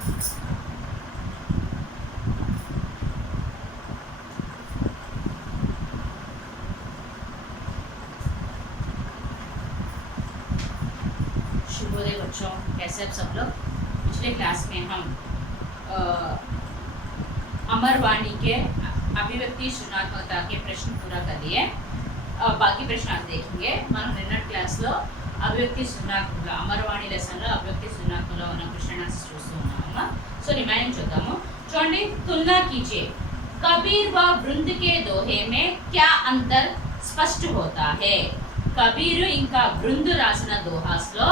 शुभोदय बच्चों, कैसे आप सब लोग। पिछले क्लास में हम अमरवाणी के अभिव्यक्ति सृजनात्मकता के प्रश्न पूरा कर लिए। बाकी प्रश्न आज देखेंगे। మనం నిన్నటి క్లాస్లో అభివ్యక్తి సృజనాత్మక అమరవాణి లెసన్లో అభివ్యక్తి సృజనాత్మకలో ఉన్న క్వశ్చన్ ఆన్సర్స్ చూస్తూ ఉన్నామమ్మా। సో రిమైనింగ్ చూద్దాము। చూడండి, तुलना कीजिए कबीर व वृंद के दोहे में क्या अंतर स्पष्ट होता है। కబీరు ఇంకా బృందు రాసిన దోహాస్లో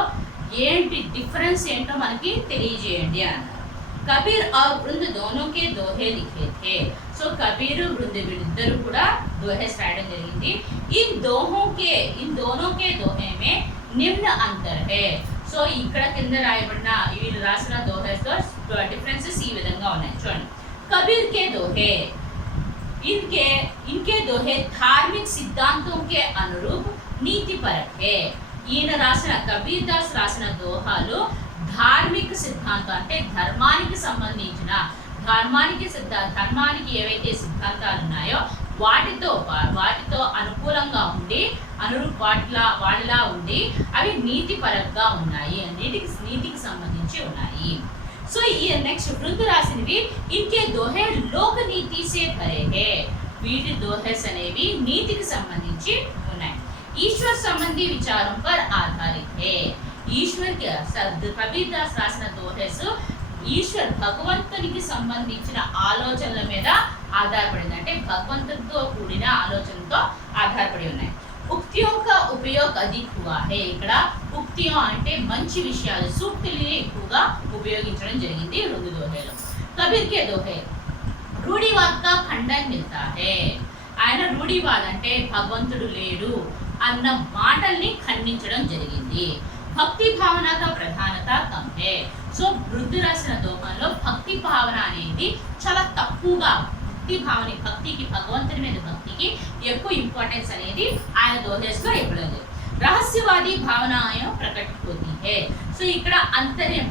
ఏంటి డిఫరెన్స్ ఏంటో మనకి తెలియజేయండి అన్నారు। कबीर और वृंद दोनों के दोहे लिखे थे। सो कबीर वृंद వీళ్ళిద్దరూ కూడా दोहे రాయడం జరిగింది। इन दोनों के दोहे में निम्न अंतर है। సో ఇక్కడ కింద రాయబడిన వీళ్ళు రాసిన दोहेस లో డిఫరెన్సెస్ ఈ విధంగా ఉన్నాయి। చూడండి, कबीर के दोहे इनके दोहे धार्मिक सिद्धांतों के अनुरूप नीतिपरक है। ఈయన రాసిన కబీర్ దాస్ రాసిన దోహాలు ధార్మిక సిద్ధాంతం అంటే ధర్మానికి సంబంధించిన ధర్మానికి ఏవైతే సిద్ధాంతాలు ఉన్నాయో వాటితో అనుకూలంగా ఉండి వాటిలా ఉండి అవి నీతిపరంగా ఉన్నాయి, నీతికి సంబంధించి ఉన్నాయి। సో ఈ నెక్స్ట్ వృందు రాసినవి ఇన్కే దోహే లోక నీతి సే భరే హే। వీటి దోహెస్ అనేవి నీతికి సంబంధించి ఉన్నాయి। ईश्वर संबंधी विचारों पर आधारित है। ईश्वर के कबीर दास రాసిన దోహెస్ ఈశ్వర్ భగవంతునికి సంబంధించిన ఆలోచనల మీద ఆధారపడింది, అంటే భగవంతుడితో కూడిన ఆలోచనతో ఆధారపడి ఉన్నాయి। ఉక్తియోं का उपयोग अधिक हुआ है। ఇక్కడ ఉక్తియో అంటే మంచి విషయాలు, సూక్తుల్ని ఎక్కువగా ఉపయోగించడం జరిగింది రెండు దోహేలో। కబీర్ के दोहे रूढ़िवाद का खंडन मिलता है। ఆయన రూఢివాద్ అంటే భగవంతుడు లేడు అన్న మాటల్ని ఖండించడం జరిగింది। భక్తి భావనక ప్రధానత కమ్ హే। సో వృద్ధి రాసిన దోహంలో భక్తి భావన అనేది చాలా తక్కువగా, భక్తికి భగవంతుని మీద భక్తికి ఎక్కువ ఇంపార్టెన్స్ అనేది ఆయన దోహేస్ లో ఇవ్వలేదు। రహస్యవాది భావనాయ ప్రకట్ హోతీ హే। సో ఇక్కడ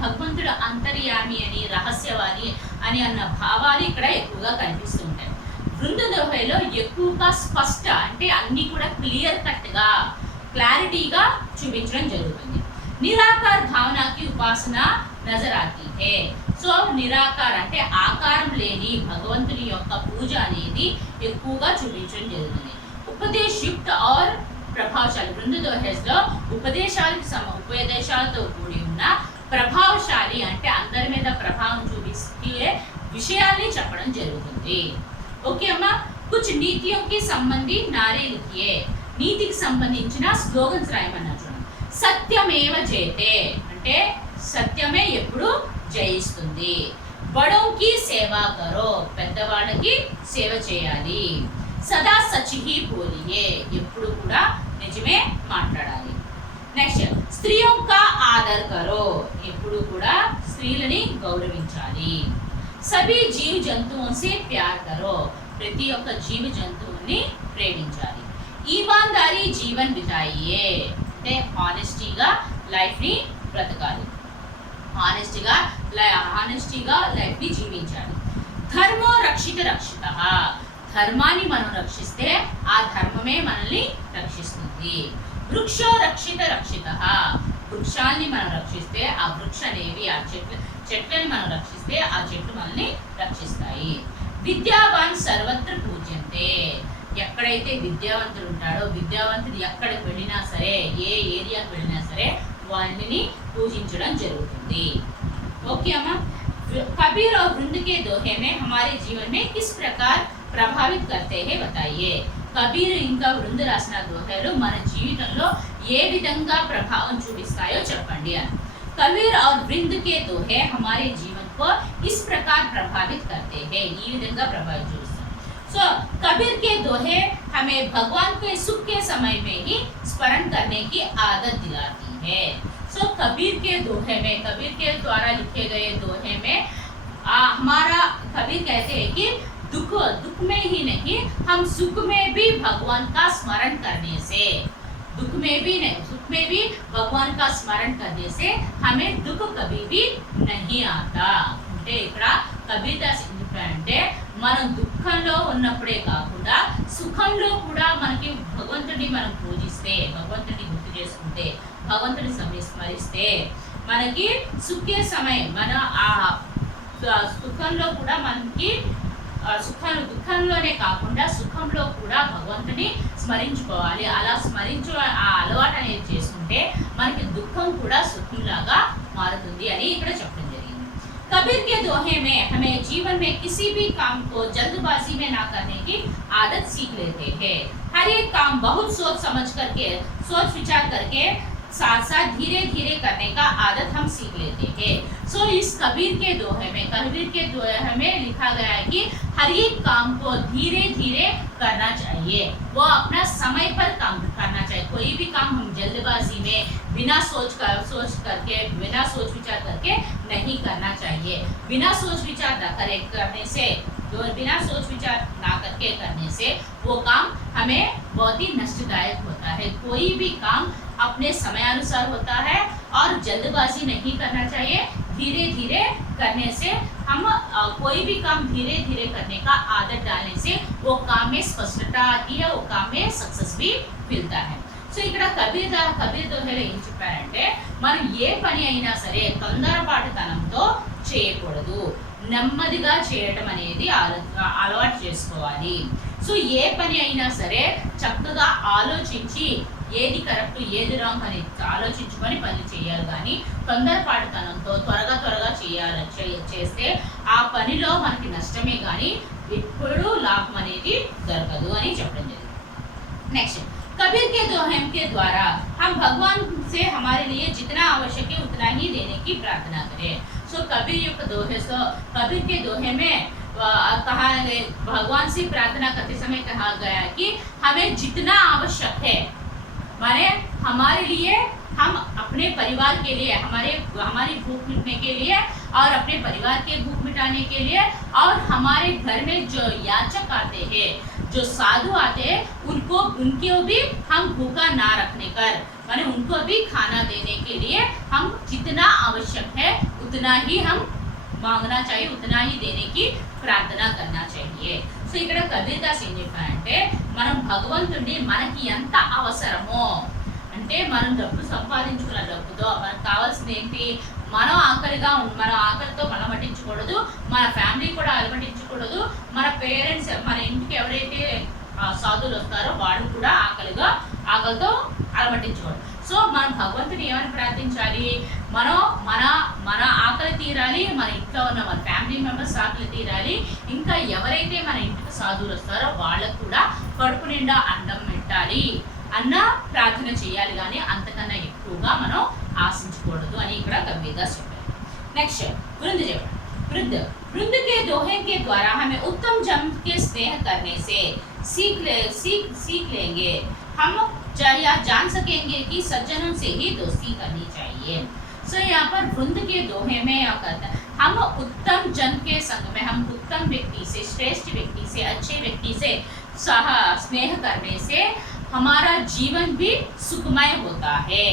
భగవంతుడు అంతర్యామి అని, రహస్యవాది అని అన్న భావాలు ఇక్కడ ఎక్కువగా కనిపిస్తూ ఉంటాయి। వృంద దోహేలో ఎక్కువగా స్పష్ట అంటే అన్ని కూడా క్లియర్ కట్ గా క్లారిటీగా చూపించడం జరుగుతుంది। నిరాకార భావనకి ఉపాసన నజర్ ఆती है। సో నిరాకార అంటే ఆకారం లేని భగవంతుని యొక్క పూజ అనేది ఎక్కువగా చూపించడం జరుగుతుంది। ఉపదేశయుక్త और ప్రభావశాలి వృంద దోహేస్లో ఉపదేశాలతో కూడి ఉన్న ప్రభావశాలి అంటే అందరి మీద ప్రభావం చూపించే విషయాల్ని చెప్పడం జరుగుతుంది। ఓకే అమ్మా, కుछ नीतियों के संबंधी नारे लिखिए। నీతికి సంబంధించిన స్లోగన్స్ రాయమన్నారు। చూడండి, సత్యమేవ జయతే అంటే సత్యమే ఎప్పుడు జయిస్తుంది। బడోంకి సేవా కరో పెద్దవాళ్ళకి సేవ చేయాలి। సదా సచ్ హీ బోలియే ఎప్పుడు కూడా నిజమే మాట్లాడాలి। నెక్స్ట్, స్త్రీయోं का आदर करो ఎప్పుడు కూడా స్త్రీలని గౌరవించాలి। సభీ జీవ జంతువుం సే ప్యార్ కరో ప్రతి ఒక్క జీవ జంతువుని ప్రేమించాలి। ఈమాన్దారీ జీవన్ బితాయియే అంటే హానెస్టీగా లైఫ్ ని బ్రతకాలి, హానెస్టీగా లైఫ్ ని జీవించాలి। ధర్మో రక్షిత ధర్మాన్ని మనం రక్షిస్తే ఆ ధర్మమే మనల్ని రక్షిస్తుంది। వృక్షో రక్షిత వృక్షాన్ని మనం రక్షిస్తే ఆ వృక్ష అనేవి ఆ చెట్లని మనం రక్షిస్తే ఆ చెట్లు మనల్ని రక్షిస్తాయి। విద్యావాన్ సర్వత్ర పూజ్యంతే ఎక్కడైతే విద్యావంతుడు ఉంటాడో విద్యావంతుడు ఎక్కడికి వెళ్ళినా సరే, ఏ ఏరియాకి వెళ్ళినా సరే వాళ్ళని పూజించడం జరుగుతుంది। ఓకే అమ్మా, कबीर और वृंद के दोहे में हमारे जीवन में किस प्रकार प्रभावित करते हैं बताइए। కబీర్ ఇంకా వృంద రాసిన దోహేలు మన జీవితంలో ఏ విధంగా ప్రభావం చూపిస్తాయో చెప్పండి అని। कबीर और वृंद के दोहे हमारे जीवन को इस प्रकार प्रभावित करते हैं। ఈ విధంగా ప్రభావితం చూపిస్తాయి। सो कबीर के दोहे हमें भगवान के सुख के समय में ही स्मरण करने की आदत दिलाती है। सो कबीर के दोहे में, कबीर के द्वारा लिखे गए दोहे में हमारा कबीर कहते हैं कि दुख में ही नहीं, हम सुख में भी भगवान का स्मरण करने से, दुख में भी नहीं, सुख में भी भगवान का स्मरण करने से हमें दुख कभी भी नहीं आता। అంటే ఇక్కడ కబీర్ దాస్ ఏం చెప్పారంటే మనం దుఃఖంలో ఉన్నప్పుడే కాకుండా సుఖంలో కూడా మనకి భగవంతుడిని మనం పూజిస్తే, భగవంతుడిని గుర్తు చేసుకుంటే, భగవంతుడిని స్మరిస్తే మనకి సుఖే సమయం మన ఆ సుఖంలో కూడా మనకి దుఃఖంలోనే కాకుండా సుఖంలో కూడా భగవంతుని స్మరించుకోవాలి. అలా స్మరించు ఆ అలవాటు అనేది చేసుకుంటే మనకి దుఃఖం కూడా సుఖంలాగా మారుతుంది అని ఇక్కడ చెప్పడం జరిగింది. कबीर के दोहे में हमें जीवन में किसी भी काम को जल्दबाजी में ना करने की आदत सीख लेते हैं। हर एक काम बहुत सोच विचार करके साथ साथ धीरे धीरे करने का आदत हम सीख लेते हैं। सो इस कबीर के दोहे में लिखा गया है कि हर एक काम को धीरे धीरे करना चाहिए, वो अपना समय पर काम करना चाहिए। कोई भी काम हम जल्दबाजी में बिना सोच विचार करके नहीं करना चाहिए। बिना सोच विचार करने से वो काम हमें बहुत ही नष्टदायक होता है। कोई भी काम अपने समय अनुसार होता है और जल्दबाजी नहीं करना चाहिए। धीरे धीरे करने से हम कोई भी काम धीरे धीरे करने का आदत डालने से वो काम में स्पष्टता आती है, वो काम में सक्सेस भी मिलता है। సో ఇక్కడ కబీర్ దోహేలో ఏం చెప్పారంటే మనం ఏ పని అయినా సరే తొందరపాటుతనంతో చేయకూడదు, నెమ్మదిగా చేయటం అనేది అలవాటు చేసుకోవాలి. సో ఏ పని అయినా సరే చక్కగా ఆలోచించి ఏది కరెక్ట్ ఏది రాంగ్ అని ఆలోచించుకొని పని చేయాలి, కానీ తొందరపాటుతనంతో త్వరగా చేస్తే ఆ పనిలో మనకి నష్టమే కానీ ఎప్పుడూ లాభం అనేది జరగదు అని చెప్పడం జరిగింది. నెక్స్ట్, कबीर के दोहे के द्वारा हम भगवान से हमारे लिए जितना आवश्यक है उतना ही देने की प्रार्थना करें। सो कबीर के दोहे में कहा भगवान से प्रार्थना करते समय कहा गया कि हमें जितना आवश्यक है, माने हमारे लिए, हम अपने परिवार के लिए, हमारी भूख मिटने के लिए और अपने परिवार के भूख मिटाने के लिए, और हमारे घर में जो याचक आते हैं, जो साधु आते हैं, उनको भी हम भूखा ना रखने कर, माने उनको भी खाना देने के लिए हम जितना आवश्यक है उतना ही हम मांगना चाहिए, उतना ही देने की प्रार्थना करना चाहिए. సో ఇక్కడ కబీర్ దాస్ ఏం చెప్పారంటే మనం భగవంతుడిని మనకి ఎంత అవసరమో, అంటే మనం డబ్బు సంపాదించుకున్న డబ్బుతో మనకు కావాల్సింది ఏంటి, మన ఆకలితో మనం పట్టించకూడదు, మన ఫ్యామిలీ కూడా అలమటించకూడదు, మన పేరెంట్స్, మన ఇంటికి ఎవరైతే సాధువులు వస్తారో వాళ్ళు కూడా ఆకలితో అలమటించకూడదు. సో మనం భగవంతుని ఏమని ప్రార్థించాలి, మన ఆకలి తీరాలి, మన ఇంట్లో ఉన్న మన ఫ్యామిలీ మెంబర్స్ ఆకలి తీరాలి, ఇంకా ఎవరైతే మన ఇంటికి సాధువులు వస్తారో వాళ్ళకు కూడా కడుపు నిండా అన్నం పెట్టాలి అన్న ప్రార్థన చేయాలి, కానీ అంతకన్నా ఎక్కువగా మనం ఆశించకూడదు అని ఇక్కడ కబీర్ దాస్ చెప్పారు. నెక్స్ట్, वृंद के दोहे के द्वारा हमें उत्तम जन के स्नेह करने से सीख लेंगे, हम जान सकेंगे कि सज्जनों से ही दोस्ती करनी चाहिए. सो यहाँ पर वृंद के दोहे में क्या कहता है, हम उत्तम जन के संग में, हम उत्तम व्यक्ति से, श्रेष्ठ व्यक्ति से, अच्छे व्यक्ति से स्नेह करने से हमारा जीवन भी सुखमय होता है.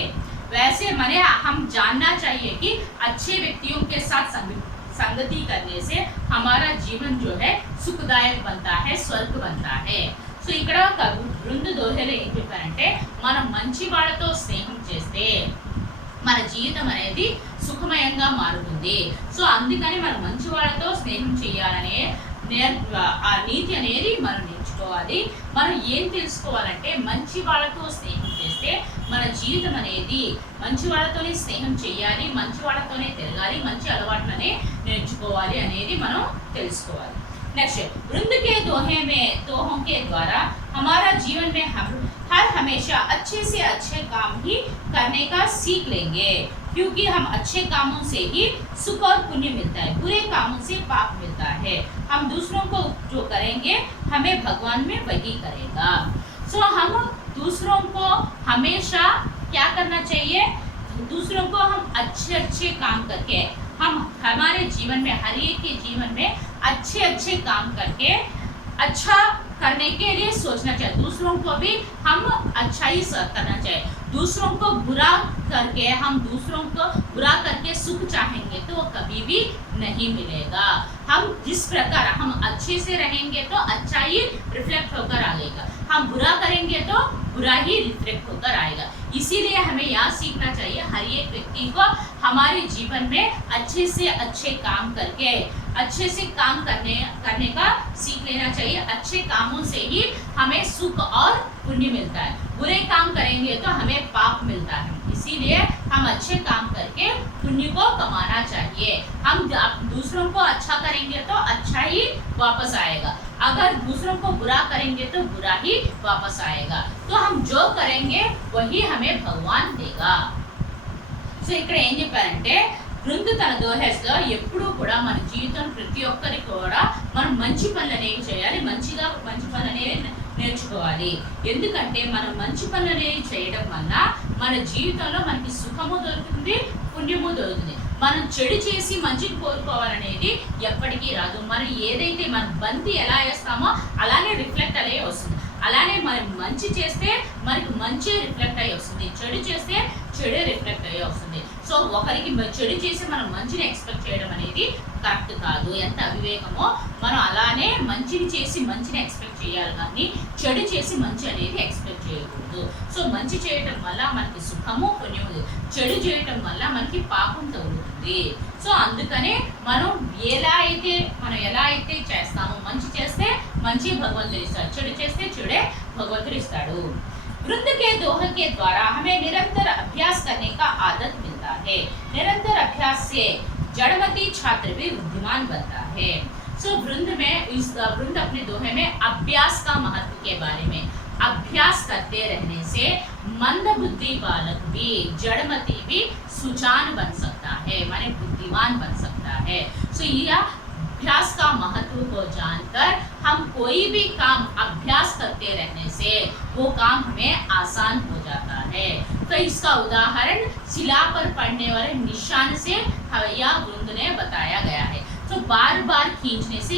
वैसे माने हम जानना चाहिए कि अच्छे व्यक्तियों के साथ संगति करने से हमारा जीवन जो है सुखदायक बनता है, स्वर्ग बनता है. సో ఇక్కడ బృంద దోహేలో ఏం చెప్పారంటే మనం మంచి వాళ్ళతో స్నేహం చేస్తే మన జీవితం అనేది సుఖమయంగా మారుతుంది. సో అందుకని మనం మంచి వాళ్ళతో స్నేహం చేయాలనే ఆ నీతి అనేది మనం నేర్చుకోవాలి. మనం ఏం తెలుసుకోవాలంటే మంచి వాళ్ళతో స్నేహం చేస్తే మన జీవితం అనేది మంచి వాళ్ళతోనే స్నేహం చేయాలి, మంచి వాళ్ళతోనే తిరగాలి, మంచి అలవాట్లనే నేర్చుకోవాలి అనేది మనం తెలుసుకోవాలి. नेक्स्ट, वृंद के दोहों के द्वारा हमारा जीवन में हम हमेशा अच्छे से अच्छे काम ही करने का सीख लेंगे, क्योंकि हम अच्छे कामों से ही सुख और पुण्य मिलता है, बुरे कामों से पाप मिलता है. हम दूसरों को जो करेंगे हमें भगवान में वही करेगा. सो हम दूसरों को हमेशा क्या करना चाहिए, दूसरों को हम अच्छे काम करके हम हमारे जीवन में, हर एक के जीवन में अच्छे काम करके अच्छा करने के लिए सोचना चाहिए. दूसरों को भी हम अच्छा ही करना चाहिए. दूसरों को बुरा करके हम दूसरों को बुरा करके सुख चाहेंगे तो वो कभी भी नहीं मिलेगा। हम जिस प्रकार हम अच्छे से रहेंगे तो अच्छा ही रिफ्लेक्ट होकर आएगा, हम बुरा करेंगे तो बुरा ही रिफ्लेक्ट होकर आएगा। इसीलिए हमें यह सीखना चाहिए हर एक व्यक्ति को हमारे जीवन में अच्छे से अच्छे काम करके अच्छे से काम करने का सीख लेना चाहिए। अच्छे कामों से ही हमें सुख और पुण्य मिलता है, बुरे काम करेंगे तो हमें पाप मिलता है। इसीलिए हम अच्छे काम करके पुण्य को कमाना चाहिए। हम दूसरों को अच्छा करेंगे तो अच्छा ही वापस आएगा, अगर दूसरों को बुरा करेंगे तो बुरा ही वापस आएगा। तो हम जो करेंगे वही हमें भगवान देगा। సో ఇక్కడ ఏం చెప్పారంటే బృందు తన దోహెస్లో ఎప్పుడూ కూడా మన జీవితం ప్రతి ఒక్కరికి కూడా మనం మంచి పనులు అనేవి చేయాలి, మంచి పనులు అనేవి నేర్చుకోవాలి। ఎందుకంటే మనం మంచి పనులు అనేవి చేయడం వల్ల మన జీవితంలో మనకి సుఖము దొరుకుతుంది, పుణ్యము దొరుకుతుంది। మనం చెడు చేసి మంచిని కోరుకోవాలనేది ఎప్పటికీ రాదు। మనం ఏదైతే మన బంతి ఎలా వేస్తామో అలానే రిఫ్లెక్ట్ అయ్యే వస్తుంది, అలానే మనం మంచి చేస్తే మనకి మంచి రిఫ్లెక్ట్ అయ్యి వస్తుంది, చెడు చేస్తే చెడు రిఫ్లెక్ట్ అయ్యి వస్తుంది। సో ఒకరికి చెడు చేసి మనం మంచిని ఎక్స్పెక్ట్ చేయడం అనేది కరెక్ట్ కాదు, ఎంత అవివేకమో। మనం అలానే మంచిని చేసి మంచిని ఎక్స్పెక్ట్ చేయాలి కానీ చెడు చేసి మంచి అనేది ఎక్స్పెక్ట్ చేయకూడదు। సో మంచి చేయటం వల్ల మనకి సుఖము పుణ్యము, చెడు చేయటం వల్ల మనకి పాపం తగులుతుంది। సో అందుకనే మనం ఎలా అయితే చేస్తామో, మంచి చేస్తే మంచి భగవంతుడు ఇస్తాడు, చెడు చేస్తే చెడే भगवंतुడు ఇస్తాడు। वृंद के दोहे के द्वारा हमें निरंतर अभ्यास करने का आदत मिलता है। निरंतर अभ्यास से जड़मती छात्र भी बुद्धिमान बनता है। सो वृंद अपने दोहे में अभ्यास का महत्व के बारे में, अभ्यास करते रहने से मंद बुद्धि बालक भी जड़मती भी सुजान बन सकता है, माने बुद्धिमान बन सकता है। सो यह अभ्यास का महत्व को जानकर हम कोई भी काम अभ्यास करते रहने से वो काम हमें आसान हो जाता है। तो इसका उदाहरण शिला पर पड़ने वाले निशान से हवैया वृंद ने बताया गया है। तो बार बार खींचने से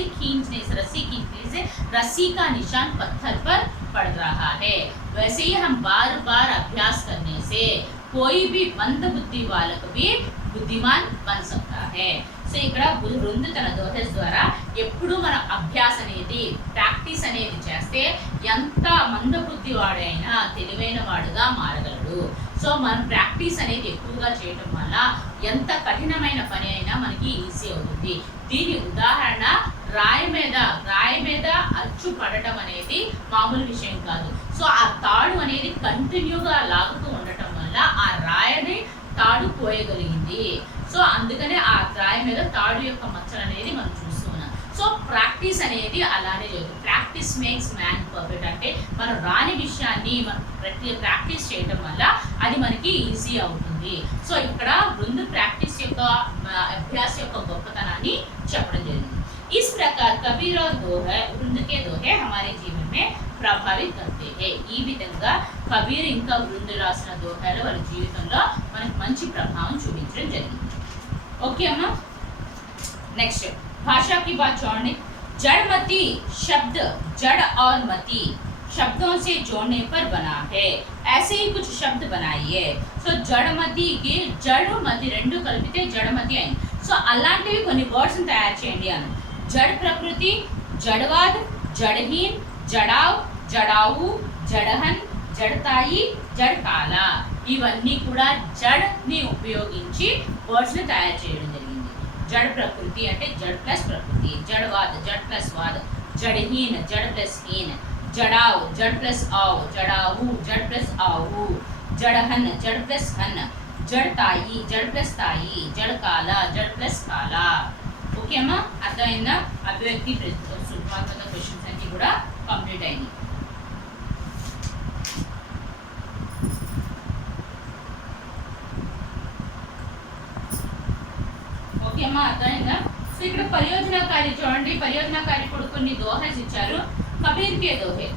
रस्सी खींचने से रस्सी का निशान पत्थर पर पड़ रहा है, वैसे ही हम बार बार अभ्यास करने से कोई भी मंद बुद्धि बालक भी बुद्धिमान बन सकता है। సో ఇక్కడ వృందు తన దోహెస్ ద్వారా ఎప్పుడు మనం అభ్యాస అనేది ప్రాక్టీస్ అనేది చేస్తే ఎంత మందబుద్ధి వాడైనా తెలివైన వాడుగా మారగలడు। సో మనం ప్రాక్టీస్ అనేది ఎక్కువగా చేయడం వల్ల ఎంత కఠినమైన పని అయినా మనకి ఈజీ అవుతుంది। దీని ఉదాహరణ రాయి మీద అచ్చు పడటం అనేది మామూలు విషయం కాదు। సో ఆ తాడు అనేది కంటిన్యూగా లాగుతూ ఉండటం వల్ల ఆ రాయిని తాడు పోయగలిగింది। సో అందుకనే ఆ రాయి మీద తాడు యొక్క మచ్చలు అనేది మనం చూస్తున్నాం। సో ప్రాక్టీస్ అనేది అలానే జరుగుతుంది, ప్రాక్టీస్ మేక్స్ మ్యాన్ పర్ఫెక్ట్, అంటే మనం రాని విషయాన్ని మనం ప్రాక్టీస్ చేయడం వల్ల అది మనకి ఈజీ అవుతుంది। సో ఇక్కడ వృందు ప్రాక్టీస్ యొక్క అభ్యాస యొక్క గొప్పతనాన్ని చెప్పడం జరిగింది। इस प्रकार कबीर और दोहे वृंद के दोहे हमारे जीवन में ప్రభావిत करते हैं। ఈ విధంగా కబీర్ ఇంకా వృంద రాసిన దోహాలు వాళ్ళ జీవితంలో మనకు మంచి ప్రభావం చూపించడం జరిగింది। ओके अम्मा, नेक्स्ट भाषा की बात जोड़ने, जड़मती शब्द जड़ और मती शब्दों से जोड़ने पर बना है। ऐसे ही कुछ शब्द बनाइए। సో జడమతికి జడమతి రెండు కలిపితే జడమతి అయింది। సో అలాంటివి కొన్ని వర్డ్స్ తయారు చేయండి అన్న। జడ్ ప్రకృతి, జడవాద్, జడహీన్, జడావ్, జడావు, జడహన్, జడతాయి, జడకాల, ఇవన్నీ కూడా జడ్ని ఉపయోగించి వర్డ్స్ని తయారు చేయడం జరిగింది। జడ్ ప్రకృతి అంటే జడ్ ప్లస్ ప్రకృతి, జడవాద్ జడ్ ప్లస్ వాద్, జడహీన్ జడ్ ప్లస్ హీన్, జడావ్ జడ్ ప్లస్ ఆవ్, జడావు జడ్ ప్లస్ ఆవు, జడహన్ జడ్ ప్లస్ హన్, జడతాయి జడ్ ప్లస్ తాయి, జడకాల జడ్ ప్లస్ కాల। ఓకే అమ్మా, అర్థమైందా? అభివ్యక్తి సృజనాత్మక క్వశ్చన్స్ అన్ని కూడా కంప్లీట్ అయింది। ఓకే అమ్మా, అర్థమైందా? సో ఇక్కడ పరియోజనకారి చూడండి, పరియోజనకారి కూడా కొన్ని దోహెస్ ఇచ్చారు। కబీర్ కే దోహే,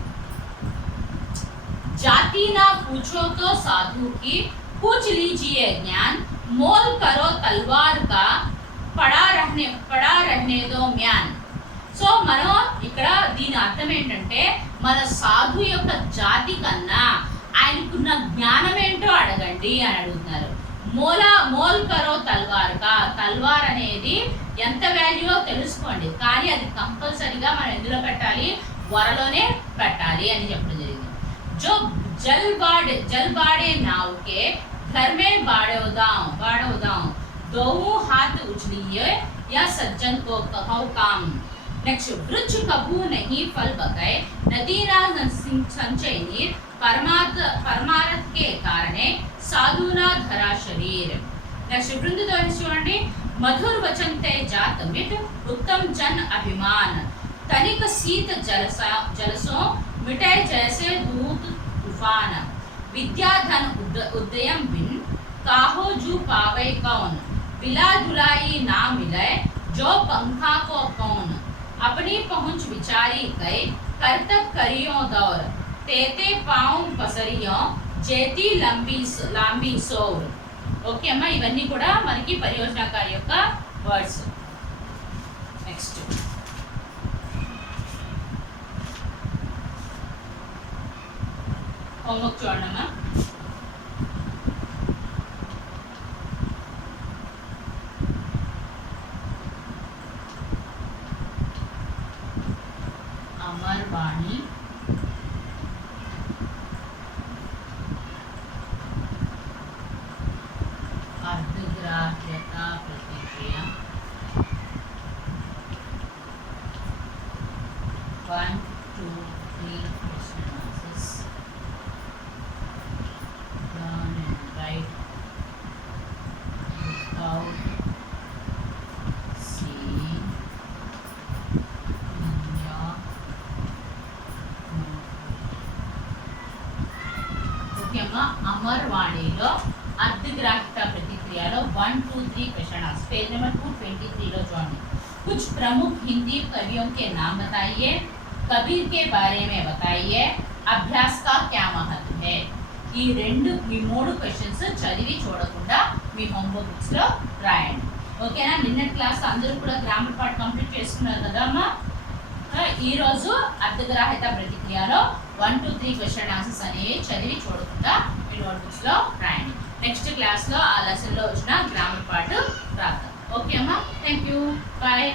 जाति ना पूछो तो साधु की, पूछ लीजिए ज्ञान, मोल करो तलवार का, पड़ा रहने दो म्यान। సో మనం ఇక్కడ దీని అర్థం ఏంటంటే మన సాధు యొక్క జాతి కన్నా ఆయనకున్న జ్ఞానం ఏంటో అడగండి అని అడుగుతున్నారు. మోల్ కరో తల్వార్ కా, తల్వార్ అనేది ఎంత వాల్యూ తెలుసుకోండి, కానీ అది కంపల్సరీగా మనం ఎందులో పెట్టాలి, వరలోనే పెట్టాలి అని చెప్పడం జరిగింది. जो जल बाड़े नाव के घर में बाड़ो दाओ दोनों हाथ उछलिए या सज्जन को कहो काम। नेक्स्ट, वृक्ष कभू नहीं फल बकाए नदी ना संचय नीर परमारथ के कारणे साधुना धरा शरीर। नेक्स्ट, वृंद చూడండి, मधुर वचन ते जात मिट उत्तम जन अभिमान तनिक शीत जलसों मिटे जैसे दूत तूफान। विद्या धन उदयम बिन काहो जू पावे कौन, बिला दुलाई ना मिले जो पंखा को कौन। अपनी पहुंच विचारी गए करतब करियो दौर तेते पाँव पसरियो जेती लांबी सोर। ఓకే అమ్మా, ఇవన్నీ కూడా మనకి పరియోజనకారి యొక్క వర్డ్స్. నెక్స్ట్, హోంవర్క్ చూడమ్మా. అమర్ వాణి अर्धग्राह्यता प्रतिक्रिया 1, 2, 3 question answers. Learn and write without seeing in your notebook. Okay అమ్మా, అమర్ వాణిలో अर्धग्राह्यता प्रतिक्रिया 1, 2, 3 क्वेश्चन आंसर. पेज नंबर 223 लो చూడండి. कुछ प्रमुख हिंदी कवियों के नाम बताइए, कबीर के बारे में बताइए, अभ्यास का क्या महत्व है. ఈ మూడు క్వశ్చన్స్ చదివి చూడకుండా మీ హోంవర్క్ బుక్స్ లో రాయండి. ఓకేనా? నిన్నటి క్లాస్ అందరూ కూడా గ్రామర్ పార్ట్ కంప్లీట్ చేసుకున్నారు కదా అమ్మా. ఈ రోజు అర్ధగ్రాహ్యత ప్రతిక్రియలో 1, 2, 3 క్వశ్చన్ ఆన్సర్స్ అనేవి చదివి చూడకుండా మీ నోట్ బుక్స్ లో రాయండి. నెక్స్ట్ క్లాస్లో ఆ లెసన్లో వచ్చిన గ్రామర్ పార్ట్ రాద్దాం. ఓకే అమ్మా, థ్యాంక్ యూ, బాయ్.